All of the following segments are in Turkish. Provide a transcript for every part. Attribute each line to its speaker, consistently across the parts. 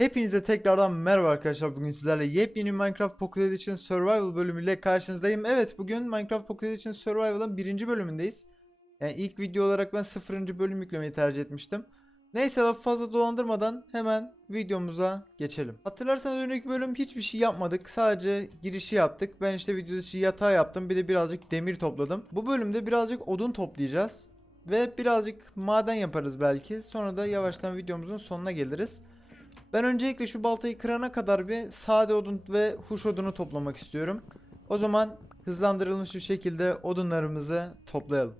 Speaker 1: Hepinize tekrardan merhaba arkadaşlar. Bugün sizlerle yepyeni Minecraft Pocket Edition Survival bölümüyle karşınızdayım. Evet bugün Minecraft Pocket Edition Survival'ın birinci bölümündeyiz. Yani ilk video olarak ben sıfırıncı bölüm yüklemeyi tercih etmiştim. Neyse lafı fazla dolandırmadan hemen videomuza geçelim. Hatırlarsanız önceki bölüm hiçbir şey yapmadık. Sadece girişi yaptık. Ben işte video dışı yatağı yaptım. Bir de birazcık demir topladım. Bu bölümde birazcık odun toplayacağız. Ve birazcık maden yaparız belki. Sonra da yavaştan videomuzun sonuna geliriz. Ben öncelikle şu baltayı kırana kadar bir sade odun ve huş odunu toplamak istiyorum. O zaman hızlandırılmış bir şekilde odunlarımızı toplayalım.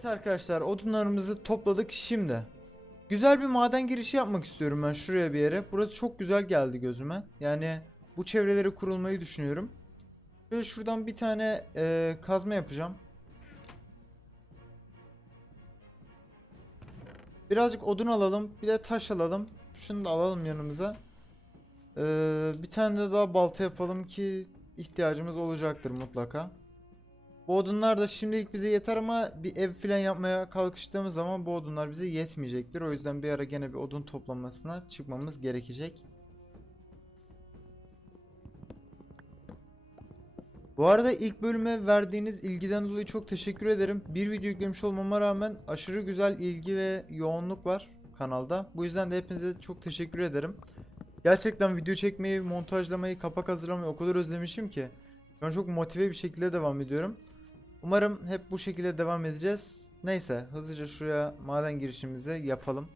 Speaker 1: Evet arkadaşlar odunlarımızı topladık şimdi. Güzel bir maden girişi yapmak istiyorum ben şuraya bir yere. Burası çok güzel geldi gözüme. Yani bu çevreleri kurulmayı düşünüyorum. Şöyle şuradan bir tane eee, kazma yapacağım. Birazcık odun alalım. Bir de taş alalım. Şunu da alalım yanımıza. Eee, bir tane de daha balta yapalım ki ihtiyacımız olacaktır mutlaka. Bu odunlar da şimdilik bize yeter ama bir ev filan yapmaya kalkıştığımız zaman bu odunlar bize yetmeyecektir. O yüzden bir ara gene bir odun toplamasına çıkmamız gerekecek. Bu arada ilk bölüme verdiğiniz ilgiden dolayı çok teşekkür ederim. Bir video yüklemiş olmama rağmen aşırı güzel ilgi ve yoğunluk var kanalda. Bu yüzden de hepinize çok teşekkür ederim. Gerçekten video çekmeyi, montajlamayı, kapak hazırlamayı o kadar özlemişim ki. An çok motive bir şekilde devam ediyorum. Umarım hep bu şekilde devam edeceğiz. Neyse hızlıca şuraya maden girişimizi yapalım.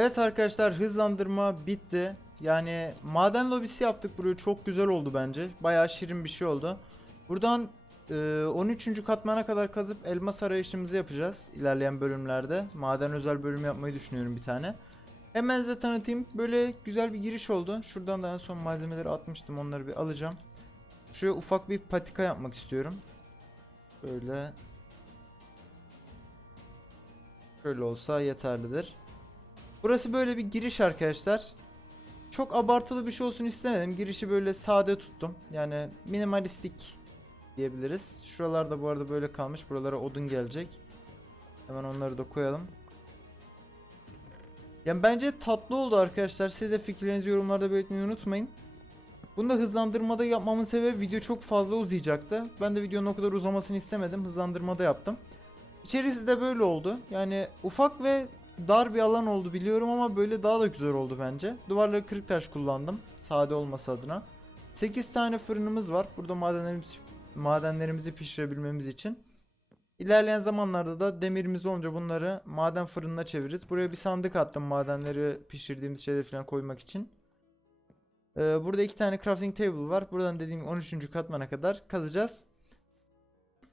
Speaker 1: Evet arkadaşlar hızlandırma bitti. Yani maden lobisi yaptık burayı. Çok güzel oldu bence. Bayağı şirin bir şey oldu. Buradan e, 13. katmana kadar kazıp elmas arayışımızı yapacağız ilerleyen bölümlerde. Maden özel bölüm yapmayı düşünüyorum bir tane. Hemen size tanıtayım. Böyle güzel bir giriş oldu. Şuradan da en son malzemeleri atmıştım. Onları bir alacağım. Şuraya ufak bir patika yapmak istiyorum. Böyle. Şöyle olsa yeterlidir. Burası böyle bir giriş arkadaşlar. Çok abartılı bir şey olsun istemedim. Girişi böyle sade tuttum. Yani minimalistik diyebiliriz. Şuralarda bu arada böyle kalmış. Buralara odun gelecek. Hemen onları da koyalım. Yani bence tatlı oldu arkadaşlar. Siz de fikirlerinizi yorumlarda belirtmeyi unutmayın. Bunu da hızlandırmada yapmamın sebebi video çok fazla uzayacaktı. Ben de videonun o kadar uzamasını istemedim. Hızlandırmada yaptım. İçerisi de böyle oldu. Yani ufak ve dar bir alan oldu biliyorum ama böyle daha da güzel oldu bence. Duvarları kırık taş kullandım. Sade olması adına. 8 tane fırınımız var. Burada madenlerimiz, madenlerimizi pişirebilmemiz için. İlerleyen zamanlarda da demirimiz olunca bunları maden fırınına çeviririz. Buraya bir sandık attım madenleri pişirdiğimiz şeyleri falan koymak için. Ee, burada iki tane crafting table var. Buradan dediğim gibi 13. katmana kadar kazacağız.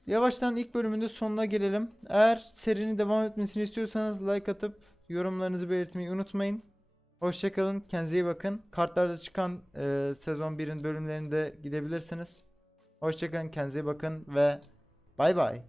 Speaker 1: Yavaştan ilk bölümünde sonuna gelelim. Eğer serinin devam etmesini istiyorsanız like atıp yorumlarınızı belirtmeyi unutmayın. Hoşçakalın. Kendinize iyi bakın. Kartlarda çıkan e, sezon 1'in bölümlerinde gidebilirsiniz. Hoşçakalın. Kendinize iyi bakın ve bay bay.